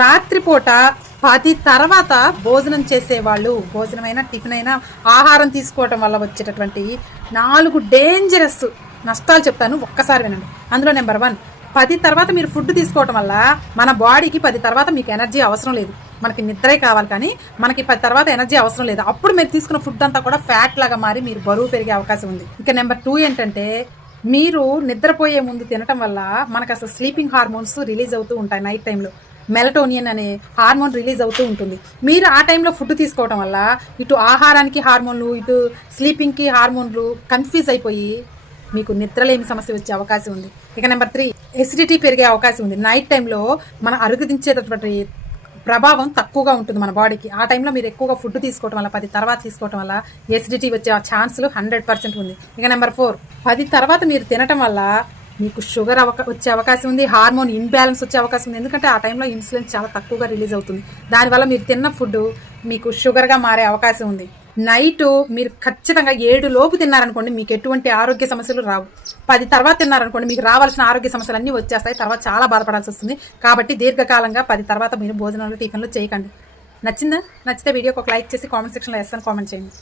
రాత్రిపూట 10 తర్వాత భోజనం చేసేవాళ్ళు, భోజనమైనా టిఫిన్ అయినా ఆహారం తీసుకోవటం వల్ల వచ్చేటటువంటి 4 డేంజరస్ నష్టాలు చెప్తాను, ఒక్కసారి వినండి. అందులో నెంబర్ 1, 10 తర్వాత మీరు ఫుడ్ తీసుకోవటం వల్ల మన బాడీకి 10 తర్వాత మీకు ఎనర్జీ అవసరం లేదు. మనకి నిద్రే కావాలి, కానీ మనకి 10 తర్వాత ఎనర్జీ అవసరం లేదు. అప్పుడు మీరు తీసుకున్న ఫుడ్ అంతా కూడా ఫ్యాట్ లాగా మారి మీరు బరువు పెరిగే అవకాశం ఉంది. ఇక నెంబర్ 2 ఏంటంటే, మీరు నిద్రపోయే ముందు తినటం వల్ల మనకు అసలు స్లీపింగ్ హార్మోన్స్ రిలీజ్ అవుతూ ఉంటాయి. నైట్ టైంలో మెలటోనియన్ అనే హార్మోన్ రిలీజ్ అవుతూ ఉంటుంది. మీరు ఆ టైంలో ఫుడ్ తీసుకోవటం వల్ల ఇటు ఆహారానికి హార్మోన్లు, ఇటు స్లీపింగ్కి హార్మోన్లు కన్ఫ్యూజ్ అయిపోయి మీకు నిద్రలేమి సమస్య వచ్చే అవకాశం ఉంది. ఇక నెంబర్ 3, ఎసిడిటీ పెరిగే అవకాశం ఉంది. నైట్ టైంలో మన అరుగుదించేటటువంటి ప్రభావం తక్కువగా ఉంటుంది మన బాడీకి. ఆ టైంలో మీరు ఎక్కువగా ఫుడ్ తీసుకోవడం వల్ల, 10 తర్వాత తీసుకోవడం వల్ల ఎసిడిటీ వచ్చే ఛాన్సులు 100% ఉంది. ఇక నెంబర్ 4, 10 తర్వాత మీరు తినటం వల్ల మీకు షుగర్ వచ్చే అవకాశం ఉంది, హార్మోన్ ఇన్బ్యాలెన్స్ వచ్చే అవకాశం ఉంది. ఎందుకంటే ఆ టైంలో ఇన్సులిన్ చాలా తక్కువగా రిలీజ్ అవుతుంది. దానివల్ల మీరు తిన్న ఫుడ్ మీకు షుగర్గా మారే అవకాశం ఉంది. నైట్ మీరు ఖచ్చితంగా 7 లోపు తిన్నారనుకోండి, మీకు ఎటువంటి ఆరోగ్య సమస్యలు రావు. 10 తర్వాత తిన్నారనుకోండి, మీకు రావాల్సిన ఆరోగ్య సమస్యలు అన్నీ వచ్చేస్తాయి. తర్వాత చాలా బాధపడాల్సి వస్తుంది. కాబట్టి దీర్ఘకాలంగా 10 తర్వాత మీరు భోజనాలు, టిఫిన్లు చేయకండి. నచ్చితే వీడియోకి ఒక లైక్ చేసి కామెంట్ సెక్షన్లో ఎస్ అని కామెంట్ చేయండి.